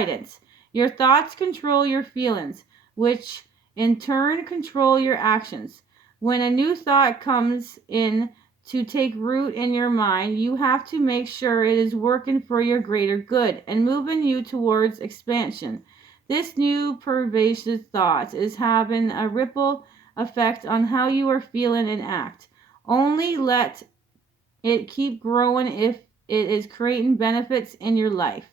Guidance. Your thoughts control your feelings, which in turn control your actions. When a new thought comes in to take root in your mind, you have to make sure it is working for your greater good and moving you towards expansion. This new pervasive thought is having a ripple effect on how you are feeling and act. Only let it keep growing if it is creating benefits in your life.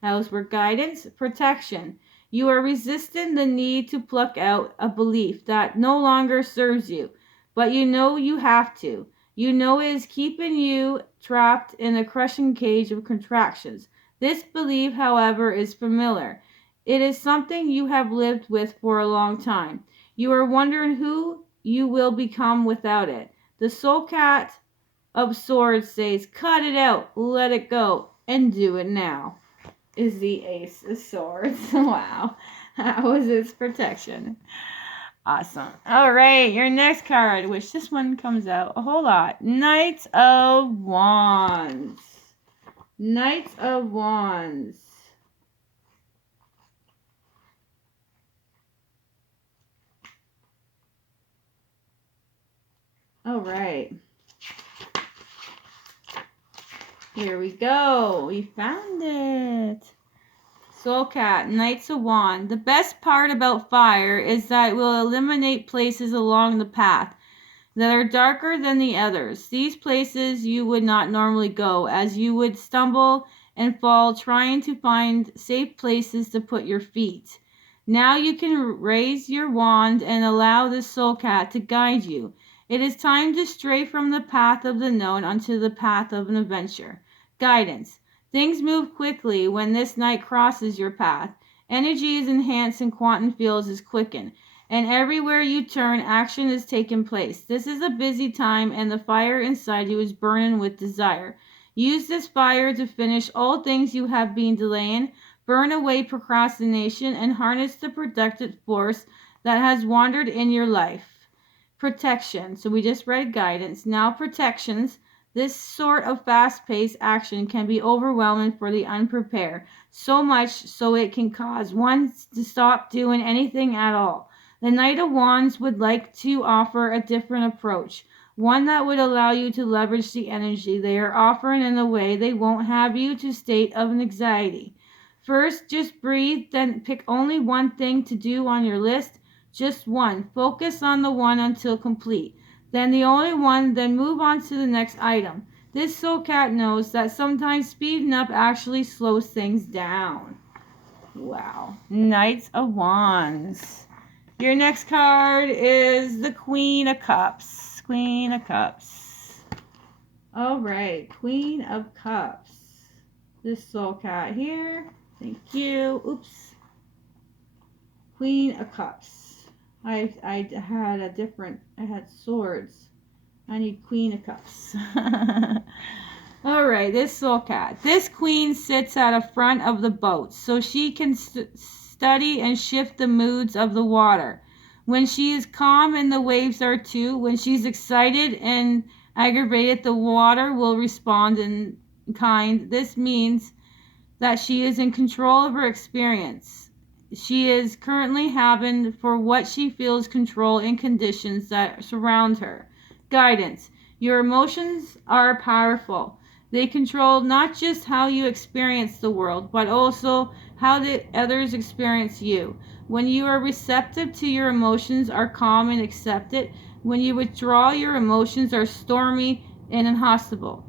That for guidance. Protection. You are resisting the need to pluck out a belief that no longer serves you, but you know you have to. You know it is keeping you trapped in a crushing cage of contractions. This belief, however, is familiar. It is something you have lived with for a long time. You are wondering who you will become without it. The soul cat of swords says, cut it out, let it go, and do it now. Is the ace of swords. Wow. That was its protection. Awesome. All right, your next card, which this one comes out a whole lot. Knight of Wands. Knight of Wands. All right. Here we go. We found it. Soul Cat, Knights of Wands. The best part about fire is that it will eliminate places along the path that are darker than the others. These places you would not normally go, as you would stumble and fall trying to find safe places to put your feet. Now you can raise your wand and allow this Soul Cat to guide you. It is time to stray from the path of the known onto the path of an adventure. Guidance. Things move quickly when this knight crosses your path. Energy is enhanced and quantum fields is quickened. And everywhere you turn, action is taking place. This is a busy time and the fire inside you is burning with desire. Use this fire to finish all things you have been delaying. Burn away procrastination and harness the productive force that has wandered in your life. Protection. So we just read guidance. Now protections. This sort of fast-paced action can be overwhelming for the unprepared, so much so it can cause one to stop doing anything at all. The Knight of Wands would like to offer a different approach, one that would allow you to leverage the energy they are offering in a way they won't have you to state of anxiety. First, just breathe, then pick only one thing to do on your list, just one. Focus on the one until complete. Then the only one, then move on to the next item. This Soul Cat knows that sometimes speeding up actually slows things down. Wow. Knights of Wands. Your next card is the Queen of Cups. Queen of Cups. All right. Queen of Cups. This Soul Cat here. Thank you. Oops. Queen of Cups. I had swords. I need Queen of Cups. All right, this Soul Cat. This queen sits at the front of the boat, so she can study and shift the moods of the water. When she is calm and the waves are too, when she's excited and aggravated, the water will respond in kind. This means that she is in control of her experience. She is currently having for what she feels control in conditions that surround her. Guidance. Your emotions are powerful. They control not just how you experience the world, but also how the others experience you. When you are receptive to your emotions, are calm and accepted. When you withdraw, your emotions are stormy and inhospitable.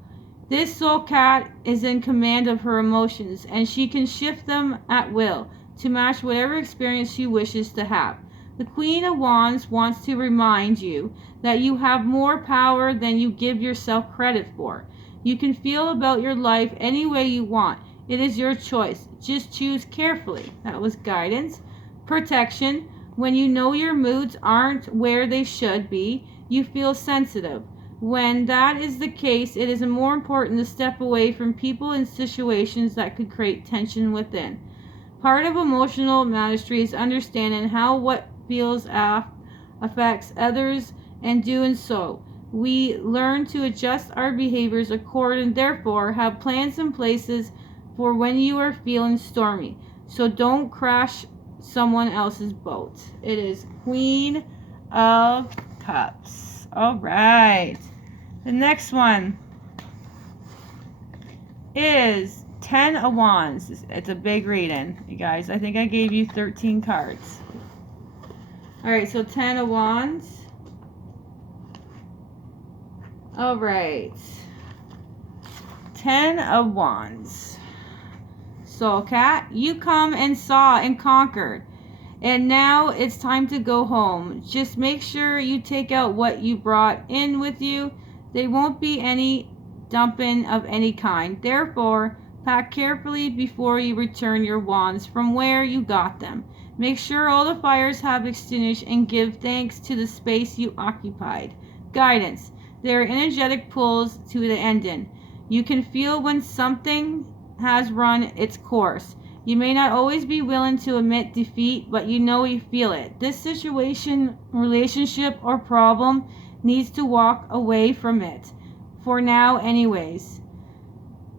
This Soul Cat is in command of her emotions, and she can shift them at will to match whatever experience she wishes to have. The Queen of Wands wants to remind you that you have more power than you give yourself credit for. You can feel about your life any way you want. It is your choice. Just choose carefully. That was guidance. Protection. When you know your moods aren't where they should be, you feel sensitive. When that is the case, it is more important to step away from people and situations that could create tension within. Part of emotional mastery is understanding how what feels affects others, and doing so, we learn to adjust our behaviors accordingly, and therefore have plans in places for when you are feeling stormy. So don't crash someone else's boat. It is Queen of Cups. All right. The next one is 10 of Wands. It's a big reading, you guys. I think I gave you 13 cards. All right, so 10 of Wands. All right. 10 of Wands. Soul Cat, you come and saw and conquered. And now it's time to go home. Just make sure you take out what you brought in with you. There won't be any dumping of any kind. Therefore, pack carefully before you return your wands from where you got them. Make sure all the fires have extinguished and give thanks to the space you occupied. Guidance. There are energetic pulls to the ending. You can feel when something has run its course. You may not always be willing to admit defeat, but you know you feel it. This situation, relationship, or problem needs to walk away from it. For now, anyways.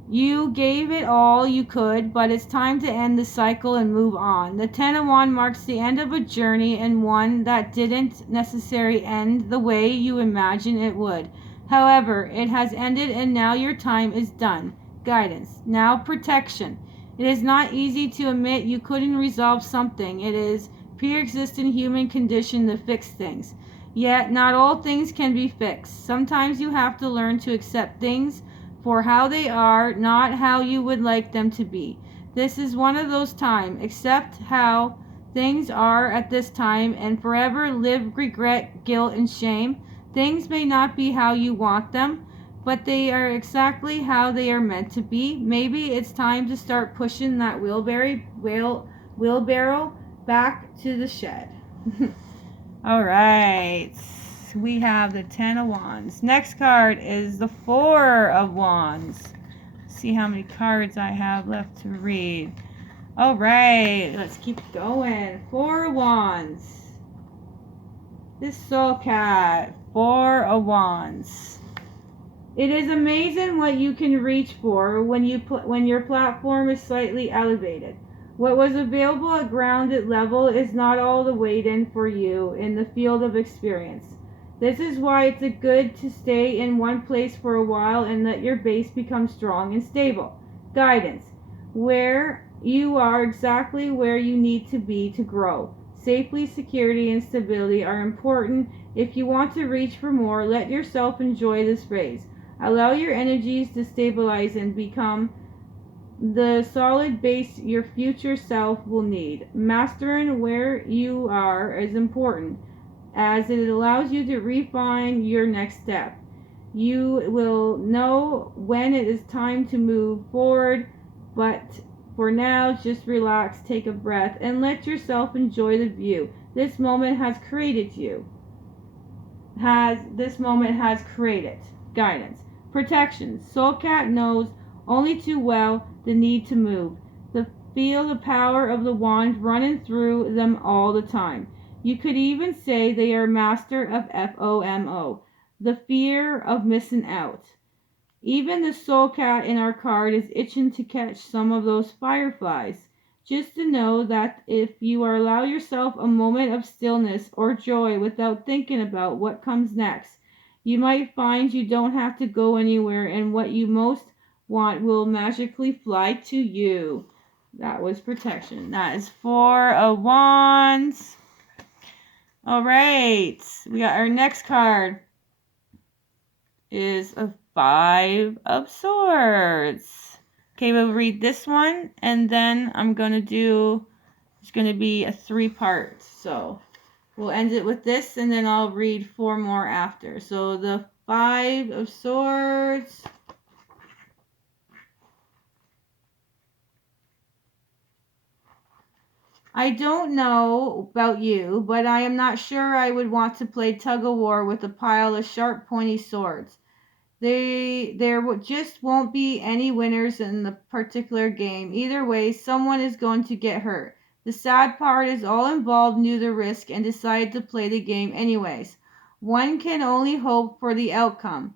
You gave it all you could, but it's time to end the cycle and move on. The 10 of Wands marks the end of a journey, and one that didn't necessarily end the way you imagined it would. However, it has ended and now your time is done. Guidance. Now protection. It is not easy to admit you couldn't resolve something. It is pre-existing human condition to fix things. Yet, not all things can be fixed. Sometimes you have to learn to accept things for how they are, not how you would like them to be. This is one of those times. Accept how things are at this time and forever live regret, guilt, and shame. Things may not be how you want them, but they are exactly how they are meant to be. Maybe it's time to start pushing that wheelbarrow back to the shed. All right. We have the 10 of Wands. Next card is the 4 of Wands. See how many cards I have left to read. All right. Let's keep going. 4 of Wands. This Soul Cat. 4 of Wands. It is amazing what you can reach for when your platform is slightly elevated. What was available at grounded level is not all the waiting for you in the field of experience. This is why it's good to stay in one place for a while and let your base become strong and stable. Guidance. Where you are exactly where you need to be to grow. Safety, security, and stability are important. If you want to reach for more, let yourself enjoy this phase. Allow your energies to stabilize and become the solid base your future self will need. Mastering where you are is important, as it allows you to refine your next step. You will know when it is time to move forward, but for now, just relax, take a breath, and let yourself enjoy the view. This moment has created you. This moment has created guidance. Protection. Soul Cat knows only too well the need to move. Feel the power of the wand running through them all the time. You could even say they are master of FOMO, the fear of missing out. Even the Soul Cat in our card is itching to catch some of those fireflies. Just to know that if you allow yourself a moment of stillness or joy without thinking about what comes next, you might find you don't have to go anywhere and what you most want will magically fly to you. That was protection. That is 4 of Wands. All right. We got our next card is a 5 of Swords. Okay, we'll read this one and then I'm going to do, it's going to be a 3-part. So we'll end it with this and then I'll read 4 more after. So the 5 of Swords. I don't know about you, but I am not sure I would want to play tug of war with a pile of sharp, pointy swords. There just won't be any winners in the particular game. Either way, someone is going to get hurt. The sad part is all involved knew the risk and decided to play the game anyways. One can only hope for the outcome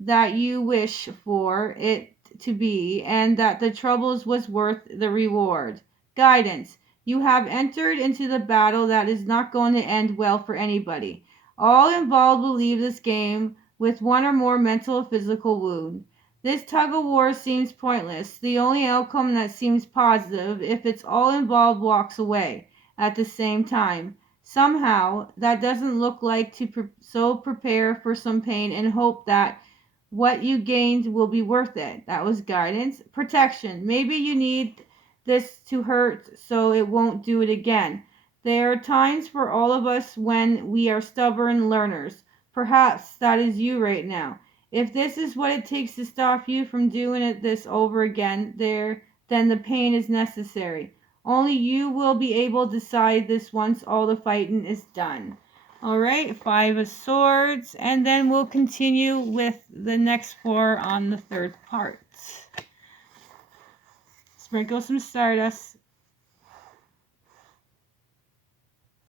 that you wish for it to be and that the troubles was worth the reward. Guidance. You have entered into the battle that is not going to end well for anybody. All involved will leave this game with one or more mental or physical wound. This tug of war seems pointless. The only outcome that seems positive if it's all involved walks away at the same time. Somehow, that doesn't look like to so prepare for some pain and hope that what you gained will be worth it. That was guidance. Protection. Maybe you need this to hurt so it won't do it again. There are times for all of us when we are stubborn learners. Perhaps that is you right now. If this is what it takes to stop you from doing this over again, then the pain is necessary. Only you will be able to decide this once all the fighting is done. All right, 5 of Swords, and then we'll continue with the next 4 on the third part. Sprinkle some Stardust.